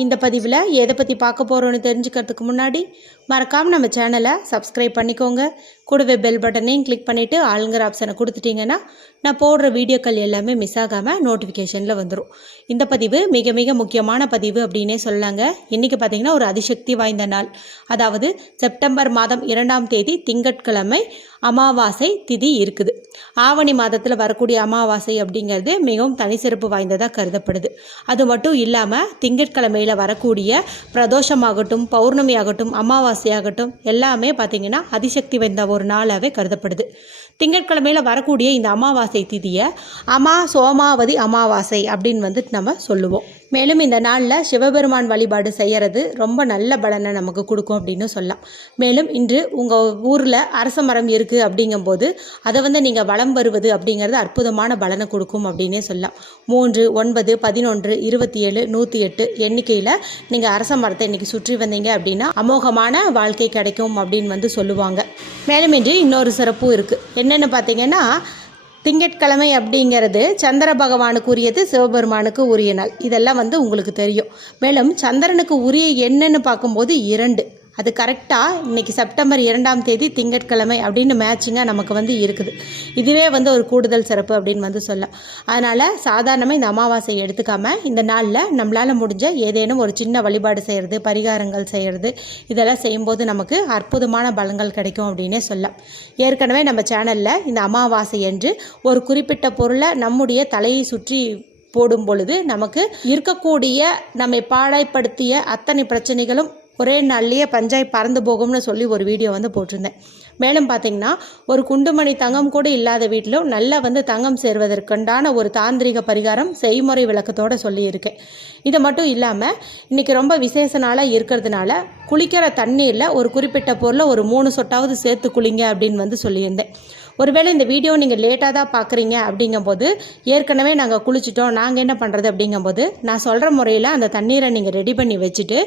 இந்த பதிவில் எதை பற்றி பார்க்க போகிறோன்னு தெரிஞ்சுக்கிறதுக்கு முன்னாடி மறக்காமல் நம்ம சேனலை சப்ஸ்கிரைப் பண்ணிக்கோங்க. கூடவே பெல் பட்டனையும் கிளிக் பண்ணிவிட்டு ஆளுங்கிற ஆப்ஷனை கொடுத்துட்டிங்கன்னா நான் போடுற வீடியோக்கள் எல்லாமே மிஸ் ஆகாமல் நோட்டிஃபிகேஷனில் வந்துடும் இந்த பதிவு மிக மிக முக்கியமான பதிவு அப்படின்னே சொல்லாங்க இன்றைக்கி பார்த்திங்கன்னா ஒரு அதிசக்தி வாய்ந்த நாள். அதாவது செப்டம்பர் மாதம் இரண்டாம் தேதி திங்கட்கிழமை அமாவாசை திதி இருக்குது. ஆவணி மாதத்தில் வரக்கூடிய அமாவாசை அப்படிங்கிறது மிகவும் தனிச்சிறப்பு வாய்ந்ததாக கருதப்படுது. அது மட்டும் இல்லாமல் திங்கட்கிழமை திங்கட்கிழமையில் வரக்கூடிய பிரதோஷமாகட்டும் பௌர்ணமி ஆகட்டும் அமாவாசையாகட்டும் எல்லாமே பார்த்திங்கன்னா அதிசக்தி வாய்ந்த ஒரு நாளாகவே கருதப்படுது. திங்கட்கிழமையில் வரக்கூடிய இந்த அமாவாசை திதியை அமா சோமாவதி அமாவாசை அப்படின்னு வந்துட்டு நம்ம சொல்லுவோம். மேலும் இந்த நாளில் சிவபெருமான் வழிபாடு செய்கிறது ரொம்ப நல்ல பலனை நமக்கு கொடுக்கும் அப்படின்னு சொல்லலாம். மேலும் இன்று உங்கள் ஊரில் அரச மரம் இருக்குது அப்படிங்கும்போது அதை வந்து நீங்கள் வலம் வருவது அப்படிங்கிறது அற்புதமான பலனை கொடுக்கும் அப்படின்னே சொல்லலாம். மூன்று ஒன்பது பதினொன்று இருபத்தி ஏழு நூற்றி எட்டு எண்ணிக்கையில் நீங்கள் அரச மரத்தை இன்றைக்கி சுற்றி வந்தீங்க அப்படின்னா அமோகமான வாழ்க்கை கிடைக்கும் அப்படின்னு வந்து சொல்லுவாங்க. மேலும் இன்று இன்னொரு சிறப்பும் இருக்குது என்னென்னு பார்த்தீங்கன்னா திங்கட்கிழமை அப்படிங்கிறது சந்திர பகவானுக்கு உரியது சிவபெருமானுக்கு உரிய நாள். இதெல்லாம் வந்து உங்களுக்கு தெரியும். மேலும் சந்திரனுக்கு உரிய என்னன்னு பார்க்கும்போது இரண்டு. அது கரெக்டாக இன்றைக்கி செப்டம்பர் இரண்டாம் தேதி திங்கட்கிழமை அப்படின்னு மேட்சிங்காக நமக்கு வந்து இருக்குது. இதுவே வந்து ஒரு கூடுதல் சிறப்பு அப்படின்னு வந்து சொல்லலாம். அதனால் சாதாரணமாக இந்த அமாவாசை எடுத்துக்காமல் இந்த நாளில் நம்மளால் முடிஞ்ச ஏதேனும் ஒரு சின்ன வழிபாடு செய்கிறது பரிகாரங்கள் செய்கிறது இதெல்லாம் செய்யும்போது நமக்கு அற்புதமான பலங்கள் கிடைக்கும் அப்படின்னே சொல்லலாம். ஏற்கனவே நம்ம சேனலில் இந்த அமாவாசை என்று ஒரு குறிப்பிட்ட பொருளை நம்முடைய தலையை சுற்றி போடும் பொழுது நமக்கு இருக்கக்கூடிய நம்மை பாடாய்ப்படுத்திய அத்தனை பிரச்சனைகளும் ஒரே நாள்லேயே பஞ்சாய் பறந்து போகும்னு சொல்லி ஒரு வீடியோ வந்து போட்டிருந்தேன். மேலும் பார்த்தீங்கன்னா ஒரு குண்டுமணி தங்கம் கூட இல்லாத வீட்டிலும் நல்லா வந்து தங்கம் சேர்வதற்குண்டான ஒரு தாந்திரிக பரிகாரம் செய்முறை விளக்கத்தோடு சொல்லியிருக்கேன். இது மட்டும் இல்லாமல் இன்றைக்கி ரொம்ப விசேஷ நாளாக இருக்கிறதுனால குளிக்கிற தண்ணீரில் ஒரு குறிப்பிட்ட பொருளை ஒரு மூணு சொட்டாவது சேர்த்து குளிங்க அப்படின்னு வந்து சொல்லியிருந்தேன். ஒருவேளை இந்த வீடியோ நீங்கள் லேட்டாக தான் பார்க்குறீங்க அப்படிங்கும்போது ஏற்கனவே நாங்கள் குளிச்சிட்டோம். நாங்கள் என்ன பண்ணுறது அப்படிங்கும்போது நான் சொல்கிற முறையில் அந்த தண்ணீரை நீங்கள் ரெடி பண்ணி வச்சுட்டு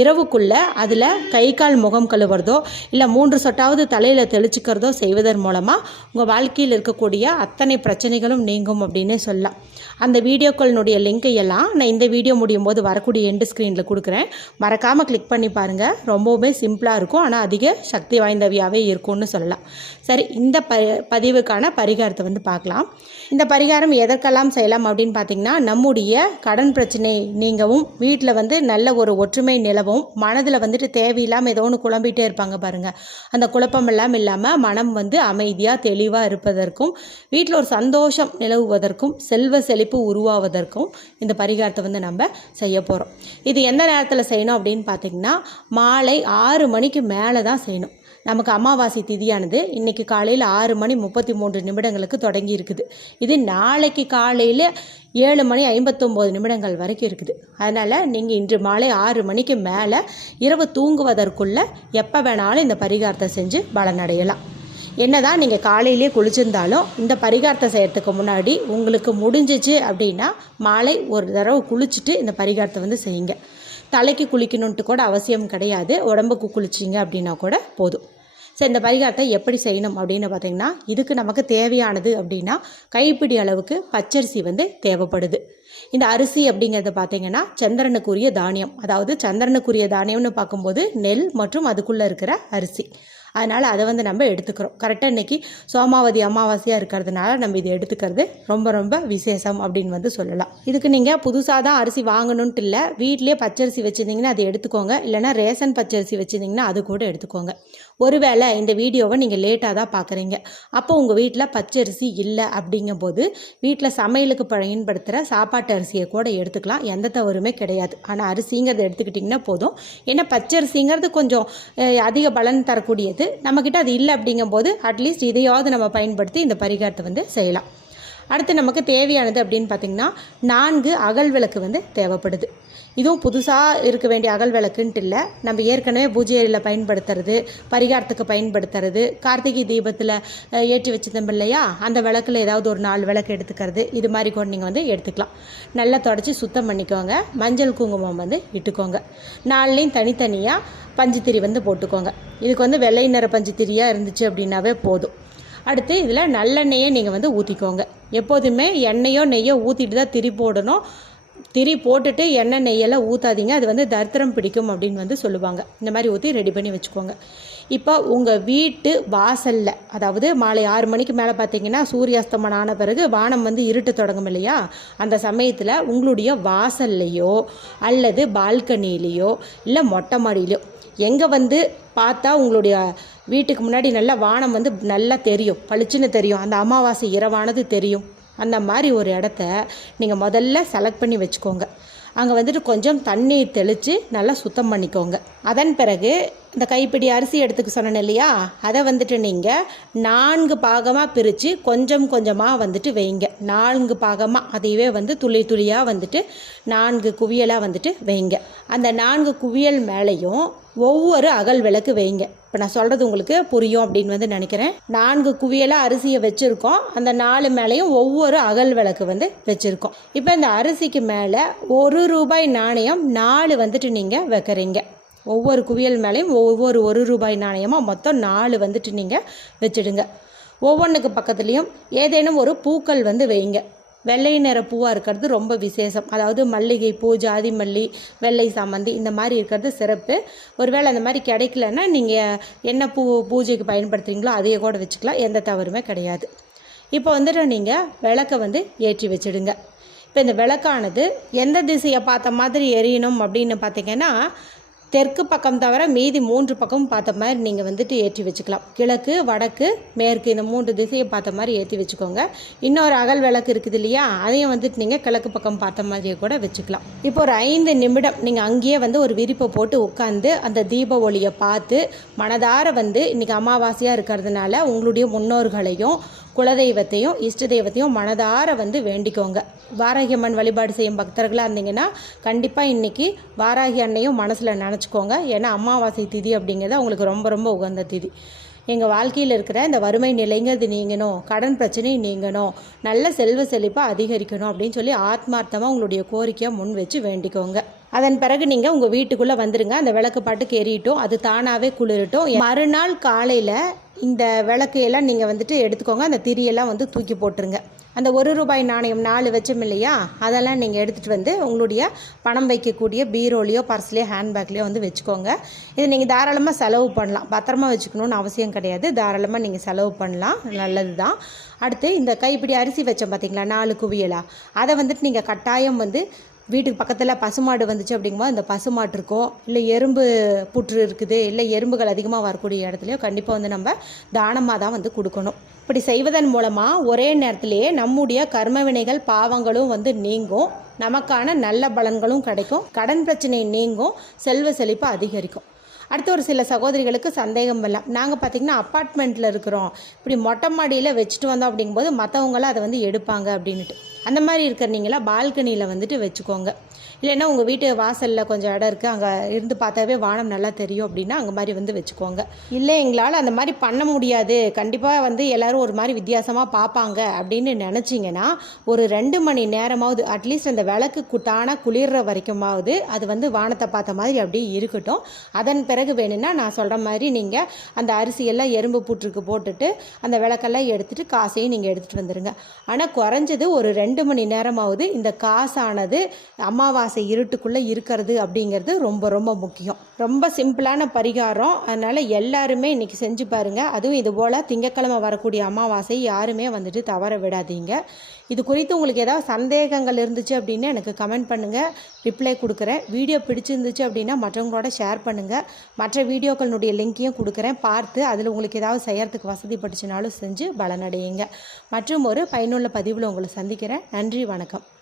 இரவுக்குள்ளே அதில் கை கால் முகம் கழுவுறதோ இல்லை மூன்று சொட்டாவது தலையில் தெளிச்சுக்கிறதோ செய்வதன் மூலமாக உங்கள் வாழ்க்கையில் இருக்கக்கூடிய அத்தனை பிரச்சனைகளும் நீங்கும் அப்படின்னே சொல்லலாம். அந்த வீடியோக்களினுடைய லிங்கை எல்லாம் நான் இந்த வீடியோ முடியும் போது வரக்கூடிய எண்டு ஸ்க்ரீனில் கொடுக்குறேன். மறக்காமல் கிளிக் பண்ணி பாருங்கள் ரொம்பவுமே சிம்பிளாக இருக்கும். ஆனால் அதிக சக்தி வாய்ந்தவையாகவே இருக்கும்னு சொல்லலாம். சரி இந்த ப பதிவுக்கான பரிகாரத்தை வந்து பார்க்கலாம். இந்த பரிகாரம் எதற்கெல்லாம் செய்யலாம் அப்படின்னு பார்த்தீங்கன்னா நம்முடைய கடன் பிரச்சனை நீங்கவும் வீட்டில் வந்து நல்ல ஒரு ஒற்றுமை நிலவும் மனதில் வந்துட்டு தேவையில்லாமல் ஏதோ ஒன்று குழம்பிட்டே இருப்பாங்க பாருங்கள் அந்த குழப்பம் எல்லாம் இல்லாமல் மனம் வந்து அமைதியாக தெளிவாக இருப்பதற்கும் வீட்டில் ஒரு சந்தோஷம் நிலவுவதற்கும் செல்வ செழிப்பு உருவாவதற்கும் இந்த பரிகாரத்தை வந்து நம்ம செய்ய போகிறோம் இது எந்த நேரத்தில் செய்யணும் அப்படின்னு பார்த்தீங்கன்னா மாலை ஆறு மணிக்கு மேலே தான் செய்யணும். நமக்கு அமாவாசை திதியானது இன்றைக்கி காலையில் ஆறு மணி முப்பத்தி மூன்று நிமிடங்களுக்கு தொடங்கி இருக்குது. இது நாளைக்கு காலையில் ஏழு மணி ஐம்பத்தொம்போது நிமிடங்கள் வரைக்கும் இருக்குது. அதனால் நீங்கள் இன்று மாலை ஆறு மணிக்கு மேலே இரவு தூங்குவதற்குள்ளே எப்போ வேணாலும் இந்த பரிகாரத்தை செஞ்சு பலனடையலாம். என்னதான் நீங்கள் காலையிலே குளிச்சிருந்தாலும் இந்த பரிகாரத்தை செய்கிறதுக்கு முன்னாடி உங்களுக்கு முடிஞ்சிச்சு அப்படின்னா மாலை ஒரு தடவை குளிச்சுட்டு இந்த பரிகாரத்தை வந்து செய்யுங்க. தலைக்கு குளிக்கணுன்ட்டு கூட அவசியம் கிடையாது. உடம்புக்கு குளிச்சிங்க அப்படின்னா கூட போதும். ஸோ இந்த பரிகாரத்தை எப்படி செய்யணும் அப்படின்னு பார்த்தீங்கன்னா இதுக்கு நமக்கு தேவையானது அப்படின்னா கைப்பிடி அளவுக்கு பச்சரிசி வந்து தேவைப்படுது. இந்த அரிசி அப்படிங்கிறத பார்த்தீங்கன்னா சந்திரனுக்குரிய தானியம். அதாவது சந்திரனுக்குரிய தானியம்னு பார்க்கும்போது நெல் மற்றும் அதுக்குள்ளே இருக்கிற அரிசி. அதனால் அதை வந்து நம்ம எடுத்துக்கிறோம். கரெக்டாக இன்றைக்கி சோமாவதி அமாவாசையாக இருக்கிறதுனால நம்ம இதை எடுத்துக்கிறது ரொம்ப ரொம்ப விசேஷம் அப்படின்னு வந்து சொல்லலாம். இதுக்கு நீங்கள் புதுசாக தான் அரிசி வாங்கணுன்ட்டு இல்லை வீட்டிலே பச்சரிசி வச்சுருந்தீங்கன்னா அதை எடுத்துக்கோங்க. இல்லைனா ரேஷன் பச்சரிசி வச்சுருந்தீங்கன்னா அது கூட எடுத்துக்கோங்க. ஒருவேளை இந்த வீடியோவை நீங்கள் லேட்டாக தான் பார்க்குறீங்க அப்போ உங்கள் வீட்டில் பச்சரிசி இல்லை அப்படிங்கும்போது வீட்டில் சமையலுக்கு பயன்படுத்துகிற சாப்பாட்டு அரிசியை கூட எடுத்துக்கலாம். எந்த தவறுமே கிடையாது. ஆனால் அரிசிங்கிறத எடுத்துக்கிட்டிங்கன்னா போதும். ஏன்னா பச்சரிசிங்கிறது கொஞ்சம் அதிக பலன் தரக்கூடியது. நம்மக்கிட்ட அது இல்லை அப்படிங்கும்போது அட்லீஸ்ட் இதையாவது நம்ம பயன்படுத்தி இந்த பரிகாரத்தை வந்து செய்யலாம். அடுத்து நமக்கு தேவையானது அப்படின்னு பார்த்திங்கன்னா நான்கு அகல் விளக்கு வந்து தேவைப்படுது. இதுவும் புதுசாக இருக்க வேண்டிய அகல் விளக்குன்ட்டு இல்லை. நம்ம ஏற்கனவே பூஜை அறையில் பயன்படுத்துறது பரிகாரத்துக்கு பயன்படுத்துறது கார்த்திகை தீபத்தில் ஏற்றி வச்சிருந்தோம் இல்லையா? அந்த விளக்கில் ஏதாவது ஒரு நாலு விளக்கு எடுத்துக்கிறது இது மாதிரி கூட நீங்கள் வந்து எடுத்துக்கலாம். நல்லா தொடச்சி சுத்தம் பண்ணிக்கோங்க. மஞ்சள் குங்குமம் வந்து இட்டுக்கோங்க. நாலுலேயும் தனித்தனியாக பஞ்சுத்திரி வந்து போட்டுக்கோங்க. இதுக்கு வந்து வெள்ளை நிற பஞ்சுத்திரியாக இருந்துச்சு அப்படின்னாவே போதும். அடுத்து இதில் நல்லெண்ணெயை நீங்கள் வந்து ஊற்றிக்கோங்க எப்போதுமே எண்ணெயோ நெய்யோ ஊற்றிட்டு தான் திரி போடணும். திரி போட்டுட்டு எண்ணெய் நெய்யெல்லாம் ஊற்றாதீங்க அது வந்து தரித்திரம் பிடிக்கும் அப்படின்னு வந்து சொல்லுவாங்க. இந்த மாதிரி ஊற்றி ரெடி பண்ணி வச்சுக்கோங்க. இப்போ உங்கள் வீட்டு வாசலில் அதாவது மாலை ஆறு மணிக்கு மேலே பார்த்தீங்கன்னா சூரியாஸ்தமனம் ஆன பிறகு வானம் வந்து இருட்டு தொடங்கும் இல்லையா? அந்த சமயத்தில் உங்களுடைய வாசல்லையோ அல்லது பால்கனிலேயோ இல்லை மொட்டை மாடியிலையோ எங்கே வந்து பார்த்தா உங்களுடைய வீட்டுக்கு முன்னாடி நல்லா வானம் வந்து நல்லா தெரியும். பளிச்சுன்னு தெரியும். அந்த அமாவாசை இரவானது தெரியும். அந்த மாதிரி ஒரு இடத்த நீங்கள் முதல்ல செலக்ட் பண்ணி வச்சுக்கோங்க. அங்கே வந்துட்டு கொஞ்சம் தண்ணி தெளித்து நல்லா சுத்தம் பண்ணிக்கோங்க. அதன் பிறகு இந்த கைப்பிடி அரிசி எடுத்துக்க சொன்னேன் இல்லையா? அதை வந்துட்டு நீங்கள் நான்கு பாகமாக பிரித்து கொஞ்சம் கொஞ்சமாக வந்துட்டு வைங்க. நான்கு பாகமாக அதையவே வந்து துளி துளியாக வந்துட்டு நான்கு குவியலாக வந்துட்டு வைங்க. அந்த நான்கு குவியல் மேலேயும் ஒவ்வொரு அகல் விளக்கு வைங்க. இப்போ நான் சொல்கிறது உங்களுக்கு புரியும் அப்படின்னு வந்து நினைக்கிறேன். நான்கு குவியலாக அரிசியை வச்சுருக்கோம். அந்த நாலு மேலேயும் ஒவ்வொரு அகல் விளக்கு வந்து வச்சுருக்கோம். இப்போ இந்த அரிசிக்கு மேலே ஒரு ரூபாய் நாணயம் நாலு வந்துட்டு நீங்கள் வைக்கிறீங்க. ஒவ்வொரு குவியல் மேலேயும் ஒவ்வொரு ஒரு ரூபாய் நாணயமாக மொத்தம் நாலு வந்துட்டு நீங்கள் வச்சுடுங்க. ஒவ்வொன்றுக்கு பக்கத்துலேயும் ஏதேனும் ஒரு பூக்கள் வந்து வைங்க வெள்ளை நிற பூவாக இருக்கிறது ரொம்ப விசேஷம். அதாவது மல்லிகை பூ ஜாதி மல்லி வெள்ளை சாமந்தி இந்த மாதிரி இருக்கிறது சிறப்பு. ஒருவேளை அந்த மாதிரி கிடைக்கலன்னா நீங்கள் என்ன பூ பூஜைக்கு பயன்படுத்துகிறீங்களோ அதையே கூட வச்சுக்கலாம். எந்த தவறுமே கிடையாது. இப்போ வந்துட்டு நீங்கள் விளக்கை வந்து ஏற்றி வச்சுடுங்க. இப்போ இந்த விளக்கானது எந்த திசையை பார்த்த மாதிரி எரியணும் அப்படின்னு பார்த்தீங்கன்னா தெற்கு பக்கம் தவிர மீதி மூன்று பக்கமும் பார்த்த மாதிரி நீங்கள் வந்துட்டு ஏற்றி வச்சுக்கலாம். கிழக்கு வடக்கு மேற்கு இந்த மூன்று திசையை பார்த்த மாதிரி ஏற்றி வச்சுக்கோங்க. இன்னொரு அகல் விளக்கு இருக்குது இல்லையா அதையும் வந்துட்டு நீங்கள் கிழக்கு பக்கம் பார்த்த மாதிரியே கூட வச்சுக்கலாம். இப்போ ஒரு ஐந்து நிமிடம் நீங்கள் அங்கேயே வந்து ஒரு விரிப்பை போட்டு உட்காந்து அந்த தீப ஒளியை பார்த்து மனதார வந்து இன்றைக்கி அமாவாசையாக இருக்கிறதுனால உங்களுடைய முன்னோர்களையும் குலதெய்வத்தையும் இஷ்ட தெய்வத்தையும் மனதார வந்து வேண்டிக்கோங்க. வாராகி அம்மன் வழிபாடு செய்யும் பக்தர்களாக இருந்தீங்கன்னா கண்டிப்பாக இன்றைக்கி வாராகி அன்னையும் மனசில் வச்சுக்கோங்க. ஏன்னா அமாவாசை திதி அப்படிங்கிறது அவங்களுக்கு ரொம்ப ரொம்ப உகந்த திதி. எங்கள் வாழ்க்கையில் இருக்கிற இந்த வறுமை நிலைங்கிறது நீங்கணும் கடன் பிரச்சனை நீங்கணும் நல்ல செல்வ செழிப்பாக அதிகரிக்கணும் அப்படின்னு சொல்லி ஆத்மார்த்தமாக உங்களுடைய கோரிக்கையை முன் வச்சு வேண்டிக்கோங்க. அதன் பிறகு நீங்கள் உங்கள் வீட்டுக்குள்ளே வந்துடுங்க அந்த விளக்கு பாட்டுக்கு எரியட்டும் அது தானாகவே குளிரட்டும். மறுநாள் காலையில் இந்த விளக்கு எல்லாம் நீங்கள் வந்துட்டு எடுத்துக்கோங்க. அந்த திரியெல்லாம் வந்து தூக்கி போட்டுருங்க. அந்த ஒரு ரூபாய் நாணயம் நாலு வச்சோம் இல்லையா? அதெல்லாம் நீங்கள் எடுத்துகிட்டு வந்து உங்களுடைய பணம் வைக்கக்கூடிய பீரோலையோ பர்ஸ்லேயோ ஹேண்ட்பேக்லேயோ வந்து வச்சுக்கோங்க. இதை நீங்கள் தாராளமாக செலவு பண்ணலாம். பத்திரமா வச்சுக்கணுன்னு அவசியம் கிடையாது. தாராளமாக நீங்கள் செலவு பண்ணலாம். நல்லது தான் அடுத்து இந்த கைப்பிடி அரிசி வச்சோம் பார்த்தீங்களா நாலு குவியலா. அதை வந்துட்டு நீங்கள் கட்டாயம் வந்து வீட்டுக்கு பக்கத்தில் பசுமாடு வந்துச்சு அப்படிங்கும்போது அந்த பசுமாட்டு இருக்கோ இல்லை எறும்பு புற்று இருக்குது இல்லை எறும்புகள் அதிகமாக வரக்கூடிய இடத்துலையோ கண்டிப்பாக வந்து நம்ம தானமாக தான் வந்து கொடுக்கணும். இப்படி செய்வதன் மூலமாக ஒரே நேரத்திலேயே நம்முடைய கர்ம வினைகள் பாவங்களும் வந்து நீங்கும். நமக்கான நல்ல பலன்களும் கிடைக்கும். கடன் பிரச்சனை நீங்கும். செல்வ செழிப்பு அதிகரிக்கும். அடுத்து ஒரு சில சகோதரிகளுக்கு சந்தேகம் வரலாம் நாங்கள் பார்த்திங்கன்னா அப்பார்ட்மெண்ட்டில் இருக்கிறோம். இப்படி மொட்டை மாடியில் வச்சுட்டு வந்தோம் அப்படிங்கும்போது மற்றவங்களாம் அதை வந்து எடுப்பாங்க அப்படின்ட்டு அந்த மாதிரி இருக்கிற நீங்களா பால்கனியில் வந்துட்டு வச்சுக்கோங்க. இல்லைன்னா உங்கள் வீட்டு வாசலில் கொஞ்சம் இடம் இருக்குது அங்கே இருந்து பார்த்தாவே வானம் நல்லா தெரியும் அப்படின்னா அங்கே மாதிரி வந்து வச்சுக்கோங்க. இல்லை எங்களால் அந்த மாதிரி பண்ண முடியாது. கண்டிப்பாக வந்து எல்லோரும் ஒரு மாதிரி வித்தியாசமாக பார்ப்பாங்க அப்படின்னு நினச்சிங்கன்னா ஒரு ரெண்டு மணி நேரமாவது அட்லீஸ்ட் அந்த விளக்கு குட்டான குளிர்ற வரைக்குமாவது அது வந்து வானத்தை பார்த்த மாதிரி அப்படியே இருக்கட்டும். அதன் பிறகு வேணும்னா நான் சொல்கிற மாதிரி நீங்கள் அந்த அரிசியெல்லாம் எறும்பு புற்றுக்கு போட்டுட்டு அந்த விளக்கெல்லாம் எடுத்துகிட்டு காசையும் நீங்கள் எடுத்துகிட்டு வந்துடுங்க ஆனால் குறைஞ்சது ஒரு ரெண்டு மணி நேரமாவது இந்த காசானது அமாவாசை இருட்டுக்குள்ளே இருக்கிறது அப்படிங்கிறது ரொம்ப ரொம்ப முக்கியம். ரொம்ப சிம்பிளான பரிகாரம். அதனால் எல்லாருமே இன்றைக்கி செஞ்சு பாருங்கள் அதுவும் இது போல் திங்கக்கிழமை வரக்கூடிய அமாவாசை யாருமே வந்துட்டு தவற விடாதீங்க. இது குறித்து உங்களுக்கு ஏதாவது சந்தேகங்கள் இருந்துச்சு அப்படின்னு எனக்கு கமெண்ட் பண்ணுங்கள் ரிப்ளை கொடுக்குறேன். வீடியோ பிடிச்சிருந்துச்சு அப்படின்னா மற்றவங்களோட ஷேர் பண்ணுங்கள் மற்ற வீடியோக்களுடைய லிங்க்கையும் கொடுக்குறேன். பார்த்து அதில் உங்களுக்கு ஏதாவது வசதி வசதிப்பட்டுச்சுனாலும் செஞ்சு பலனடையுங்க. மற்றும் ஒரு பயனுள்ள பதிவில் உங்களை சந்திக்கிறேன். நன்றி வணக்கம்.